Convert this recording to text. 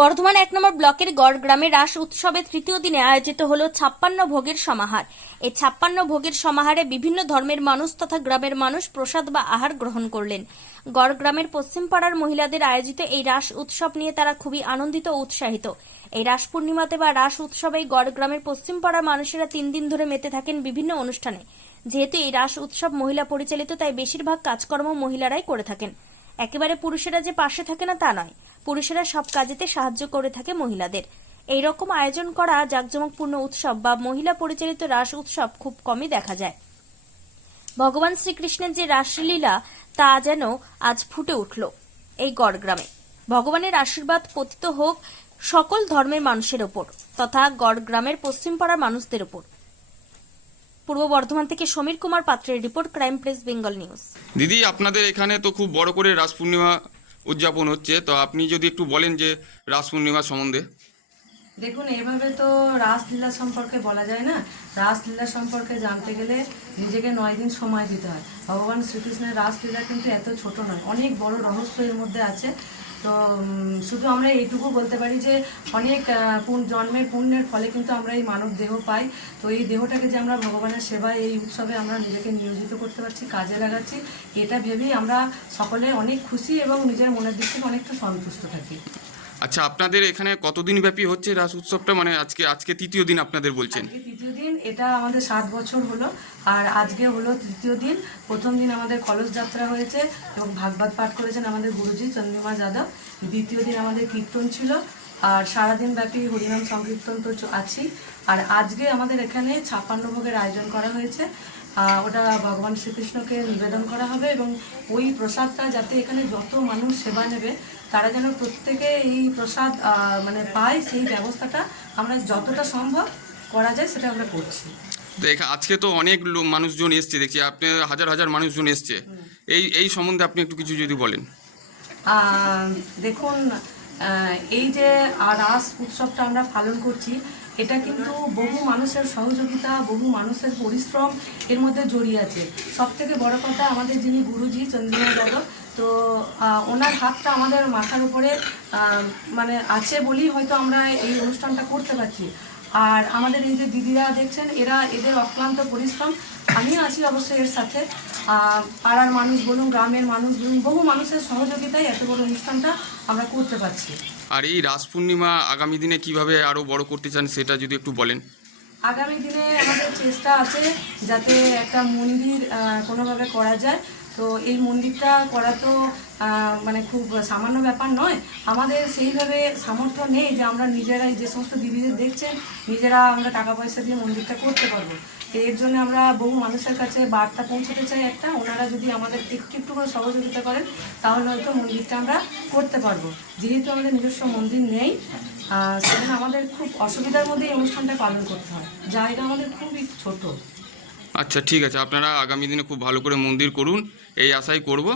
বর্ধমান এক নম্বর ব্লকের গড় গ্রামে রাস উৎসবের তৃতীয় দিনে আয়োজিত হল ছাপ্পান্ন ভোগের সমাহার। এই ছাপ্পান্ন ভোগের সমাহারে বিভিন্ন ধর্মের মানুষ তথা গ্রামের মানুষ প্রসাদ বা আহার গ্রহণ করলেন। গড় গ্রামের পশ্চিম পাড়ার মহিলাদের আয়োজিত এই রাস উৎসব নিয়ে তারা খুবই আনন্দিত ও উৎসাহিত। এই রাস পূর্ণিমাতে বা রাস উৎসবে গড় গ্রামের পশ্চিম পাড়ার মানুষেরা তিন দিন ধরে মেতে থাকেন বিভিন্ন অনুষ্ঠানে। যেহেতু এই রাস উৎসব মহিলা পরিচালিত, তাই বেশিরভাগ কাজকর্ম মহিলারাই করে থাকেন। একেবারে পুরুষেরা যে পাশে থাকে না তা নয়। পুরুষেরা সব কাজেতে সাহায্য করে থাকে মহিলাদের। এই রকম আয়োজন করা জাঁকজমকপূর্ণ উৎসব বা মহিলা পরিচালিত রাস উৎসব খুব কমই দেখা যায়। ভগবান শ্রীকৃষ্ণের যে রাসলীলা, তা যেন আজ ফুটে উঠল এই গড়গ্রামে। ভগবানের আশীর্বাদ পতিত হোক সকল ধর্মের মানুষের ওপর তথা গড়গ্রামের পশ্চিমপাড়ার মানুষদের ওপর। পূর্ব বর্ধমান থেকে সমীর কুমার পাত্রের report crime press, Bengal news. দিদি, আপনাদের এখানে তো খুব বড় করে রাস পূর্ণিমা উদযাপন হচ্ছে। তো আপনি যদি একটু বলেন যে রাস পূর্ণিমা সম্বন্ধে। দেখুন, এভাবে তো রাসলীলা সম্পর্কে বলা যায় না। রাসলীলা সম্পর্কে জানতে গেলে নিজেকে নয় দিন সময় দিতে হয়। ভগবান শ্রীকৃষ্ণের রাসলীলা কিন্তু এত ছোট নয়, অনেক বড় রহস্য এর মধ্যে আছে। তো শুধু আমরা এইটুকু বলতে পারি যে অনেক জন্মের পুণ্যের ফলে কিন্তু আমরা এই মানব দেহ পাই। তো এই দেহটাকে যে আমরা ভগবানের সেবায় এই উৎসবে আমরা নিজেকে নিয়োজিত করতে পারছি কাজে লাগাচ্ছি এটা ভেবেই আমরা সকলে অনেক খুশি এবং নিজের মনের দিক থেকে অনেকটা সন্তুষ্ট থাকি। আচ্ছা আপনাদের এখানে কতদিন ব্যাপী হচ্ছে রাস উৎসবটা? মানে আজকে আজকে তৃতীয় দিন আপনাদের বলছেন। তৃতীয় এটা আমাদের সাত বছর হলো, আর আজকে হলো তৃতীয় দিন। প্রথম দিন আমাদের কলস যাত্রা হয়েছে এবং ভাগবত পাঠ করেছেন আমাদের গুরুজি চন্দ্রিমা যাদব। দ্বিতীয় দিন আমাদের কীর্তন ছিল, আর সারাদিন ব্যাপী হরিনাম সংকীর্তন তো আছেই। আর আজকে আমাদের এখানে ছাপ্পান্ন ভোগের আয়োজন করা হয়েছে। ওটা ভগবান শ্রীকৃষ্ণকে নিবেদন করা হবে এবং ওই প্রসাদটা যাতে এখানে যত মানুষ সেবা নেবে, তারা যেন প্রত্যেকে এই প্রসাদ মানে পায় সেই ব্যবস্থাটা আমরা যতটা সম্ভব করা যায় সেটা আমরা করছি। দেখ আজকে তো অনেক মানুষজন এসছে দেখছি আপনি হাজার হাজার মানুষজন এসছে। এই এই সম্বন্ধে আপনি একটু কিছু যদি বলেন। দেখুন এই যে রাস উৎসবটা আমরা পালন করছি এটা কিন্তু বহু মানুষের সহযোগিতা বহু মানুষের পরিশ্রম এর মধ্যে জড়িয়ে আছে। সব থেকে বড় কথা আমাদের যিনি গুরুজি চন্দ্রিমা যাদব তো ওনার হাতটা আমাদের মাথার উপরে মানে আছে বলেই হয়তো আমরা এই অনুষ্ঠানটা করতে পারছি। আর আমাদের এই যে দিদিরা দেখছেন এরা এদের অক্লান্ত পরিশ্রম। আমিও আছি অবশ্যই এর সাথে। পাড়ার মানুষ বলুন গ্রামের মানুষ বলুন বহু মানুষের সহযোগিতায় এত বড় অনুষ্ঠানটা আমরা করতে পারছি। আর এই রাস পূর্ণিমা আগামী দিনে কীভাবে আরও বড় করতে চান সেটা যদি একটু বলেন। আগামী দিনে আমাদের চেষ্টা আছে যাতে একটা মন্দির কোনোভাবে করা যায়। তো এই মন্দিরটা করা তো মানে খুব সামান্য ব্যাপার নয়। আমাদের সেইভাবে সামর্থ্য নেই যে আমরা নিজেরাই যে সমস্ত দিদিদের দেখছেন, নিজেরা আমরা টাকা পয়সা দিয়ে মন্দিরটা করতে পারব। এর জন্য আমরা বহু মানুষের কাছে বার্তা পৌঁছতে চাই একটা। ওনারা যদি আমাদের একটু একটু করে সহযোগিতা করেন, তাহলে হয়তো মন্দিরটা আমরা করতে পারব। যেহেতু আমাদের নিজস্ব মন্দির নেই সেখানে আমাদের খুব অসুবিধার মধ্যে এই অনুষ্ঠানটা পালন করতে হয়। জায়গা আমাদের খুবই ছোট। আচ্ছা ঠিক আছে। আপনারা আগামী দিনে খুব ভালো করে মন্দির করুন। এই আশাই করব।